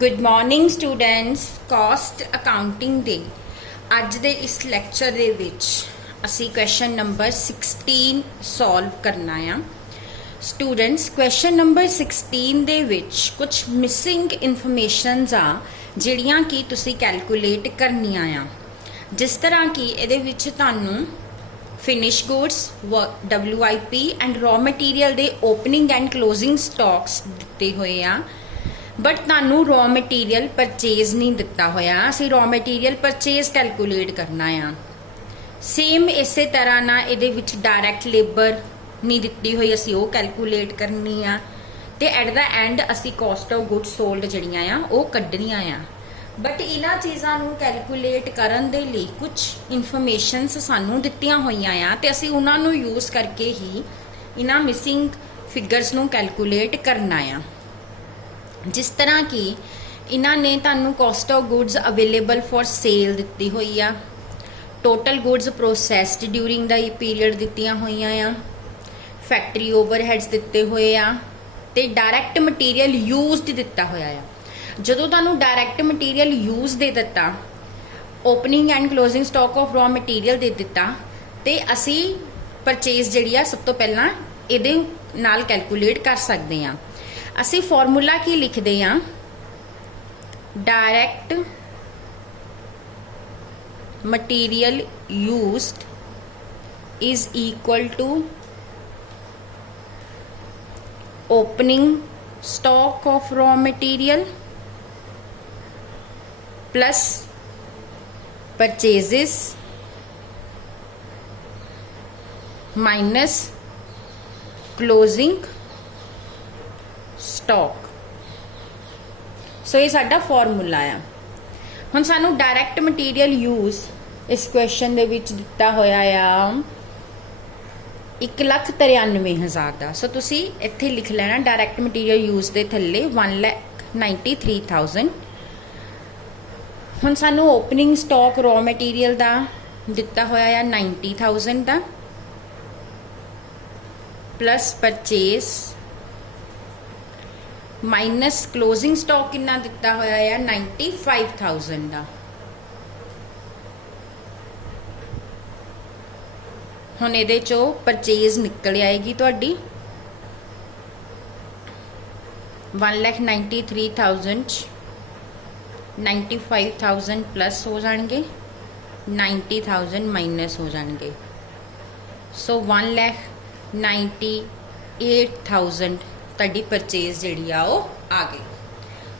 Good morning students. Cost accounting दे अज दे इस लैक्चर दे विच असी क्वेश्चन नंबर 16 सॉल्व करना आ। स्टूडेंट्स क्वेश्चन नंबर 16 दे विच कुछ मिसिंग इन्फॉर्मेशनस आ जिहड़ियां कि तुसी कैलकुलेट करनियां आ। जिस तरह कि इहदे विच तुहानूं finish goods WIP and raw material they opening and closing stocks दिते हुए आ, बट तुहानूं रॉ मटीरियल परचेज नहीं दिता होया। असीं रॉ मटीरियल परचेज कैलकुलेट करना आ। सेम इसे तरह ना इहदे विच डायरैक्ट लेबर नहीं दिती हुई, असीं वो कैलकुलेट करनी आ ते एट द एंड असीं कॉस्ट ऑफ गुड्स सोल्ड जिहड़ियां आ वो कढणियां आ। बट इन्हां चीज़ां नूं कैलकुलेट करन दे लई कुछ इन्फॉर्मेशनस सानूं दित्तियां होईयां आ ते असीं उन्हां नूं यूज़ करके ही इन्हां मिसिंग फिगर्स नूं कैलकुलेट करना आ। जिस तरह कि इन्हां ने तुहानूं cost of goods available for sale दित्ती हुई आ, total goods processed during the period दित्तियां होईयां आ, फैक्ट्री ओवरहेड्स दिते हुए आ ते डायरैक्ट मटीरियल यूज्ड दिता होया आ। जदों तुहानूं डायरैक्ट मटीरियल यूज दे दिता, opening and closing stock of raw material दे दिता ते असी परचेज जिहड़ी आ सब तो पहलां इहदे नाल कैलकुलेट कर सकते हैं। असी फॉर्मूला की लिखते हैं, direct material used is equal to opening stock of raw material plus purchases minus closing stock. So ये साडा फॉर्मूला आ। हुण सानू डायरैक्ट मटीरियल यूज इस क्वेश्चन दे विच दिता होया आ 1,93,000 का। सो तुसी इत्थे लिख लेना डायरैक्ट मटीरियल यूज दे थल्ले 1,93,000। हुण सानू ओपनिंग स्टॉक रॉ मटीरियल का दिता होया आ 90,000 का plus purchase minus closing stock कितना दिता होया है 95,000 का। हुण इहदे चों परचेज निकल आएगी तुहाडी 1,93,000 95,000 प्लस हो जाएंगे, 90,000 माइनस हो जाएंगे। सो 1,98,000 तुहाडी परचेज जिहड़ी आ वो आ गई।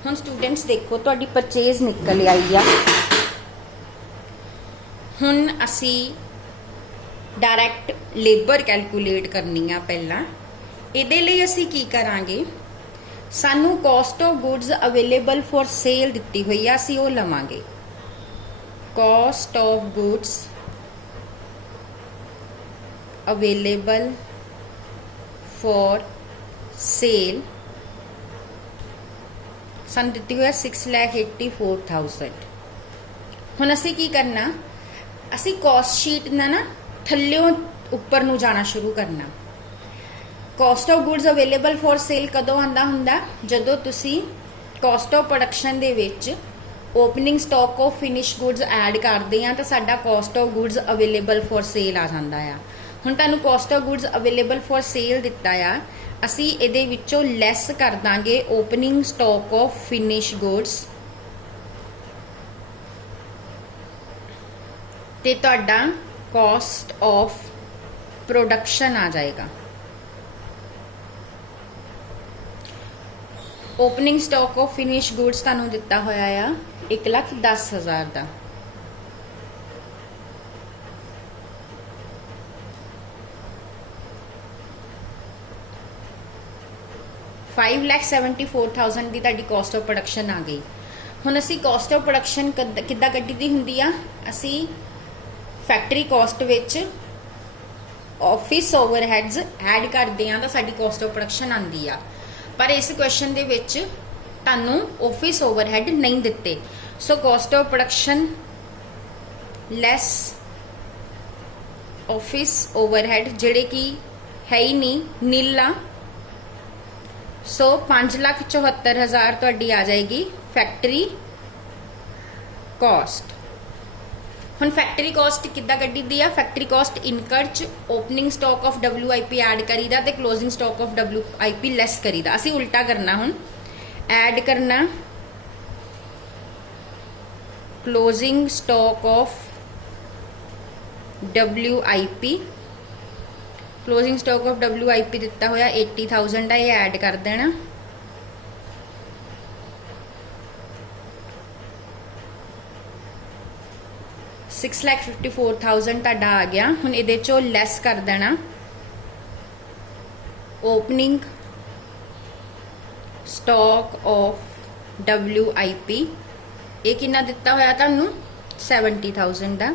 हुण स्टूडेंट्स देखो तुहाडी परचेज निकल आई आ। हुण असी डायरैक्ट लेबर कैलकुलेट करनी आ। पहला इहदे लई असी की करांगे, सानू cost of goods available for sale दित्ती हुई आ, असी वो लवांगे। Cost of goods available for sale सन दिती हुई 6,84,000। हुण असी की करना, असी कॉस्ट शीट ना थल्लियों उपर नूं जाना शुरू करना। Cost of goods available for sale कदों आंदा हुंदा, जदों तुसी कॉस्ट ऑफ प्रोडक्शन दे विच opening stock of finish goods add करदे आ तो साडा cost of goods available for sale आ जांदा आ। हुण तुहानूं cost of goods available for sale दिता आ, असी इहदे विचों लैस कर दांगे opening stock of finish goods ते तुहाडा कॉस्ट ऑफ प्रोडक्शन आ जाएगा। Opening stock of finish goods तुहानूं दिता होया आ 1,10,000 का। $5,74,000 की तुहाडी कॉस्ट ऑफ प्रोडक्शन आ गई। हुण असी कॉस्ट ऑफ प्रोडक्शन किद्दां कड्ढी दी हुंदी आ, असी factory cost which office overheads add करते हैं तो साडी कॉस्ट ऑफ प्रोडक्शन आंदी आ। पर इस क्वेश्चन दे विच तुहानूं ऑफिस ओवरहेड नहीं दिते। So cost of production less office overhead जिहड़े कि है ही नहीं, नील आ। सो 5,74,000 तुहाडी आ जाएगी फैक्टरी कॉस्ट। हुण फैक्टरी कॉस्ट किद्दां कड्ढी दी आ? फैक्टरी कॉस्ट इनकट च opening stock of WIP add करीदा ते closing stock of WIP less करीदा। असीं उल्टा करना, हुण ऐड करना closing stock of WIP। Closing stock of WIP दिता होया 80,000 है, ये ऐड कर देना। $6,54,000 तुहाडा आ गया। हुण इहदे चों लैस कर देना ओपनिंग स्टॉक ऑफ WIP। ये कितना दिता होया तुहानू? 70,000 दा।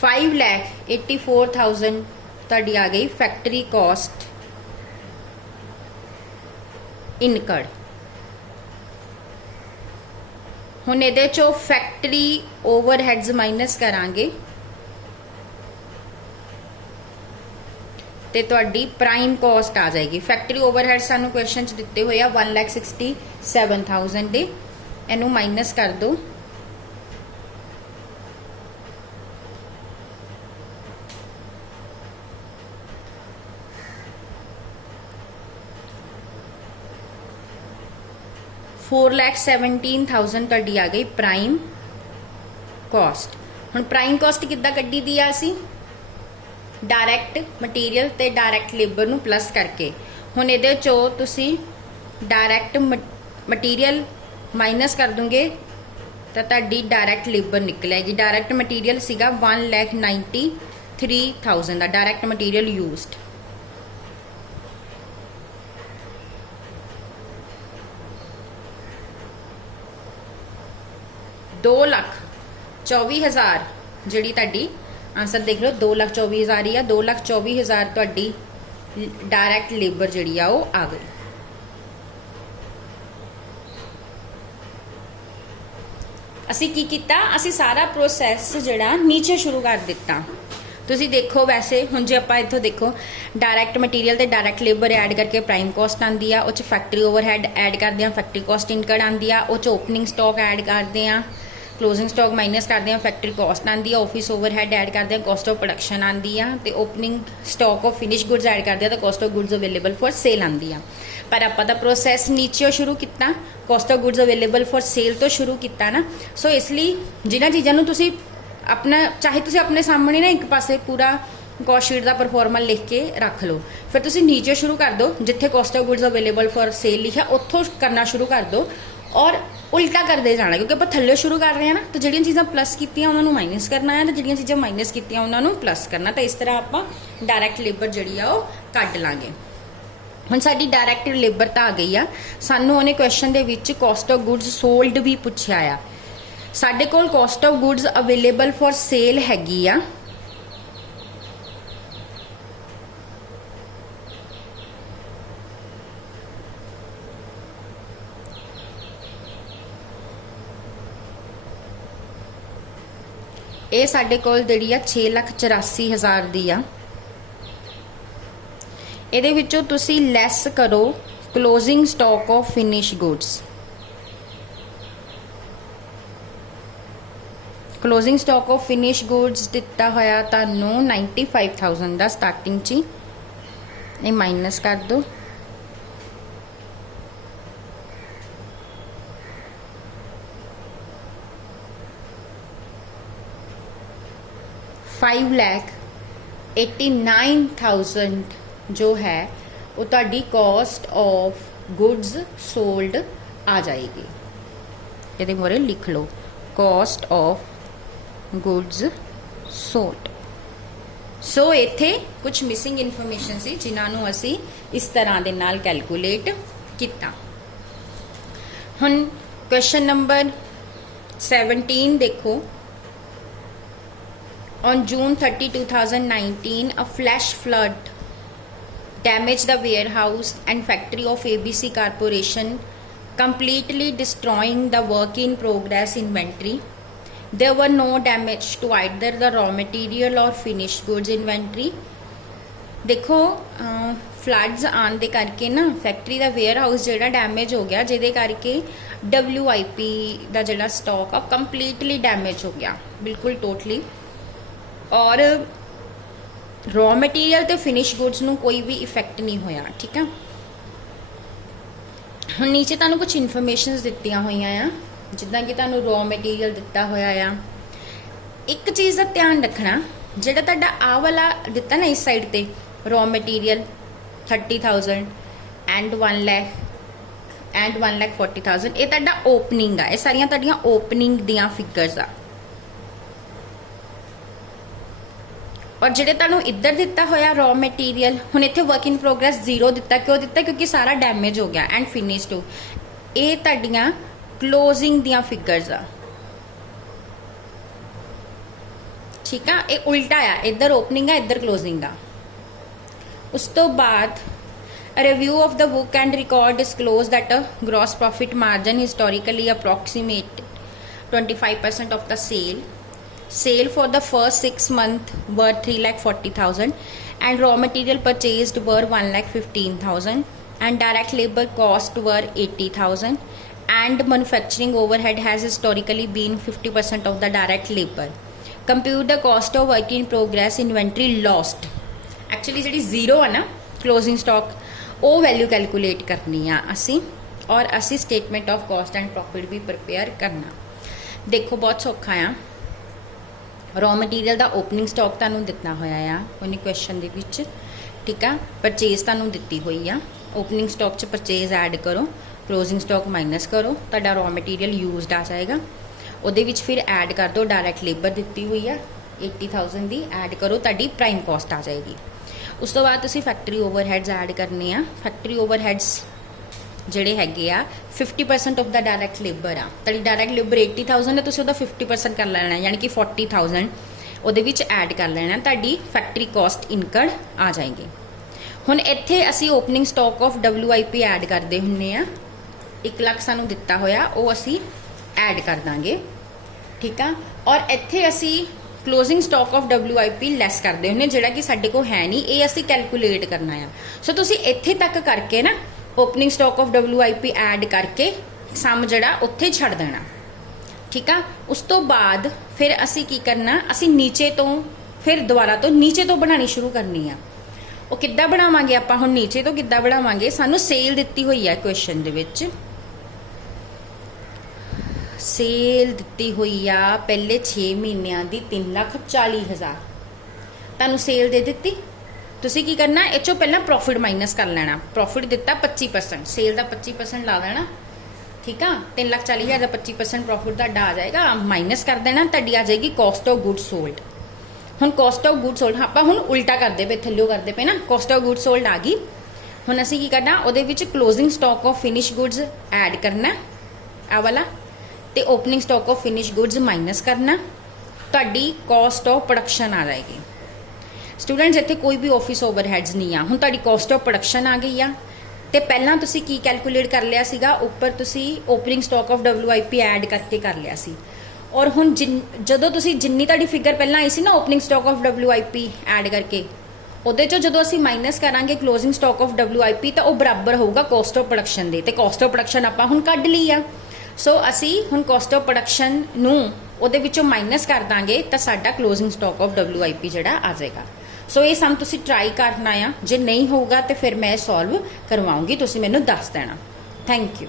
$5,84,000 तुहाडी आ गई फैक्टरी कॉस्ट इनकड़। हुण इहदे चों फैक्टरी ओवरहेड्स माइनस करांगे ते तुहाडी प्राइम कॉस्ट आ जाएगी। फैक्टरी ओवरहेड सानू क्वेश्चन च दिते हुए आ 1,67,000 दे, इनू माइनस कर दो। $4,17,000 तुहाडी आ गई प्राइम कॉस्ट। हुण प्राइम कॉस्ट किद्दां कड्ढी दी आ असीं? डायरैक्ट मटीरियल ते डायरैक्ट लेबर नू प्लस करके। हुण इहदे चों तुसीं डायरैक्ट मटीरियल माइनस कर दोगे तो तुहाडी डायरैक्ट लेबर निकलेगी। डायरैक्ट मटीरियल सीगा 1,93,000 दा डायरैक्ट मटीरियल यूज्ड। $2,24,000 जिहड़ी तुहाडी आंसर देख लो 2,24,000 ही आ। 2,24,000 तुहाडी डायरैक्ट लेबर जिहड़ी आ वो आ गई। असी की कीता? असी सारा प्रोसैस जिहड़ा नीचे शुरू कर दिता। तुसी देखो वैसे हुण जे आपां इत्थों देखो डायरैक्ट मटीरियल ते डायरैक्ट लेबर ऐड करके प्राइम कॉस्ट आंदी आ, उह च फैक्टरी ओवरहेड ऐड करदे आ फैक्टरी कॉस्ट इनकट आंदी आ, उह च ओपनिंग स्टॉक ऐड करदे आ क्लोजिंग स्टॉक माइनस करते हैं फैक्टरी कॉस्ट आती है, ऑफिस ओवरहेड ऐड करते हैं कॉस्ट ऑफ प्रोडक्शन आती है, तो opening stock of finish goods add करते हैं तो cost of goods available for cell आती है। पर आप प्रोसैस नीचे शुरू किया, cost of goods available for cell तो शुरू किया ना। सो इसलिए जिन्होंने चीज़ों तुसी अपना चाहे तुसी अपने सामने ना एक पासे पूरा कॉस्ट शीट का परफॉर्मा लिख के रख लो, फिर तुसी नीचे शुरू कर दो जिथे cost of goods available for cell लिखा उत्थों करना शुरू कर दो और उल्टा करते जाना, क्योंकि आप थल्ले शुरू कर रहे हैं ना, तो जिहड़ियां चीज़ां प्लस कीतियां उन्होंने माइनस करना है, तो जिहड़ियां चीज़ां माइनस कीतियां उन्होंने प्लस करना। तो इस तरह आप डायरैक्ट लेबर जिहड़ी आ वो कढ लांगे। हुण साडी डायरैक्ट लेबर तो आ गई आ, सानू उहने क्वेश्चन दे विच कॉस्ट ऑफ गुड्स सोल्ड भी पुछया आ। साडे कोल cost of goods available for sale हैगी आ, ये साडे कोल जिहड़ी आ 6,84,000 दी आ। इहदे विचों तुसी लैस करो closing stock of finish goods. Closing stock of finish goods दिता होया तुहानू 95,000 दा स्टार्टिंग ची, ये माइनस कर दो। $5,89,000 जो है वो तुहाडी कॉस्ट ऑफ गुड्स सोल्ड आ जाएगी। ये मोरे लिख लो cost of goods sold. So इत्थे कुछ मिसिंग इनफॉर्मेशन सी जिन्होंने असी इस तरह के नाल कैलकुलेट किया। हुण क्वेश्चन नंबर 17 देखो। On June 30, 2019, a flash flood damaged the warehouse and factory of ABC Corporation, completely destroying the work in progress inventory. There were no damage to either the raw material or finished goods inventory. देखो floods आने दे करके ना factory का ware house जिहड़ा damage हो गया, जिहदे करके WIP का जिहड़ा स्टॉक आ कंप्लीटली डैमेज हो गया, बिल्कुल टोटली। और रॉ मटीरियल ते फिनिश गुड्स नूं कोई भी इफेक्ट नहीं होया, ठीक है। हुण नीचे तुहानूं कुछ इनफॉर्मेशनस दित्तियां होईयां आ, जिद्दां कि तुहानूं रॉ मटीरियल दिता होया आ। एक चीज़ का ध्यान रखना, जिहड़ा तुहाडा आ वाला दिता ना इस साइड ते raw material 30,000 and 1 lakh and 1,40,000, ये तुहाडा ओपनिंग आ, ये सारियां तुहाडियां ओपनिंग दियां फिगर्स आ। और जिहड़े तुहानूं इधर दिता होया रॉ मटीरियल, हुण इत्थे वर्क इन प्रोग्रेस 0 दिता, क्यों दिता? क्योंकि सारा डैमेज हो गया एंड फिनिश टू। ये तुहाडियां क्लोजिंग दियां फिगर्स आ, ठीक है। ये उल्टा आ, इधर ओपनिंग है, इधर क्लोजिंग आ। उस तो बाद review of the book and record disclose that a gross profit margin historically approximate 25% of the sale for the first 6 months were 3,40,000 and raw material purchased were 1,15,000 and direct labor cost were 80,000 and manufacturing overhead has historically been 50% of the direct labor. Compute the cost of work in progress inventory lost. Actually ਜਿਹੜੀ zero ਹੈ ਨਾ closing stock, ਉਹ value calculate करनी आ असी, और असी statement of cost and profit भी prepare करना। देखो बहुत सौखा आ। रॉ मटीरियल का ओपनिंग स्टॉक तुहानूं दिता होया आ उन्हें क्वेश्चन दे विच, ठीक है। परचेज तुहानूं दित्ती हुई आ, ओपनिंग स्टॉक च परचेज ऐड करो, क्लोजिंग स्टॉक माइनस करो, तुहाडा रॉ मटीरियल यूजड आ जाएगा। उहदे विच फिर ऐड कर दो डायरैक्ट लेबर दित्ती हुई आ 80,000 दी, ऐड करो, तुहाडी प्राइम कॉस्ट आ जाएगी। उस तो बाद तुसीं फैक्ट्री ओवरहेड्स ऐड करने आ। फैक्ट्री ओवरहेड्स ਜਿਹੜੇ ਹੈਗੇ ਆ 50% ऑफ द डायरैक्ट लेबर आ। ਤੁਹਾਡੀ डायरैक्ट लेबर 80,000 है, ਤੁਸੀਂ ਉਹਦਾ 50% ਕਰ ਲੈਣਾ, ਯਾਨੀ ਕਿ 40,000 ਉਹਦੇ ਵਿੱਚ ਐਡ ਕਰ ਲੈਣਾ, ਤੁਹਾਡੀ ਫੈਕਟਰੀ ਕਾਸਟ ਇਨਕਰਡ ਆ ਜਾਏਗੀ। ਹੁਣ ਇੱਥੇ ਅਸੀਂ opening stock of WIP add ਕਰਦੇ ਹੁੰਨੇ ਆ। 1 ਲੱਖ ਸਾਨੂੰ ਦਿੱਤਾ ਹੋਇਆ, ਉਹ ਅਸੀਂ ਐਡ ਕਰ ਦਾਂਗੇ, ਠੀਕ ਆ। ਔਰ ਇੱਥੇ ਅਸੀਂ closing stock of WIP lace करते हुए, जोड़ा कि साडे को है नहीं, ये असी कैलकुलेट करना है। सो तुसी इत्थे तक करके ना opening stock of WIP add करके सम जड़ा उत्थे छड़ देना, ठीक है। उस तो बाद फिर असी की करना, असी नीचे तो फिर दोबारा तो नीचे तो बनानी शुरू करनी है। वो किद्दां बनावांगे आपां, हुण नीचे तो किद्दां बनावांगे, सानू सेल दित्ती हुई है क्वेश्चन दे विच, सेल दित्ती हुई आ पहले 6 महीनों की 3,40,000 तुहानूं सेल दे दित्ती। तुसीं की करना, इस चों पहला प्रॉफिट माइनस कर लेना। प्रॉफिट दिता 25%, सेल का 25% ला देना, ठीक है। 3,40,000 का 25% प्रॉफिट तुहाडा आ जाएगा, माइनस कर देना, तुहाडी आ जाएगी कॉस्ट ऑफ गुड्स सोल्ड। हुण कॉस्ट ऑफ गुड्स सोल्ड आपां हुण उल्टा करदे पे, थल्लों करदे पे ना, कॉस्ट ऑफ गुड्स सोल्ड आ गई। हुण असीं की करना, उहदे विच closing stock of finish goods add करना, आ वाला, ते opening stock of finish goods minus करना, तुहाडी कॉस्ट ऑफ प्रोडक्शन आ जाएगी। स्टूडेंट्स इत्थे कोई भी ऑफिस ओवरहेड्स नहीं आ। हुण तुहाडी कॉस्ट ऑफ प्रोडक्शन आ गई आ, ते पहलां तुसीं की कैलकुलेट कर लिया सीगा, उपर तुसीं opening stock of WIP add करके कर लिया सी। और हुण जदों तुसीं जिन्नी तुहाडी फिगर पहलां आई सी ना opening stock of WIP add करके, ਉਹਦੇ ਚੋਂ ਜਦੋਂ ਅਸੀਂ ਮਾਈਨਸ ਕਰਾਂਗੇ क्लोजिंग स्टॉक ऑफ WIP ਤਾਂ ਉਹ ਬਰਾਬਰ ਹੋਊਗਾ कॉस्ट ऑफ प्रोडक्शन ਦੇ, ਤੇ कॉस्ट ऑफ प्रोडक्शन ਆਪਾਂ ਹੁਣ ਕੱਢ ਲਈ ਆ। सो असी हुण कॉस्ट ऑफ प्रोडक्शन नूं ਉਹਦੇ ਵਿੱਚੋਂ माइनस कर दांगे तो साडा क्लोजिंग स्टॉक ऑफ WIP ਜਿਹੜਾ आ जाएगा। सो ये सम तुसीं ट्राई करना आ, जे नहीं होगा तो फिर मैं सॉल्व करवाऊँगी, तुसीं मैनूं दस देना। Thank you.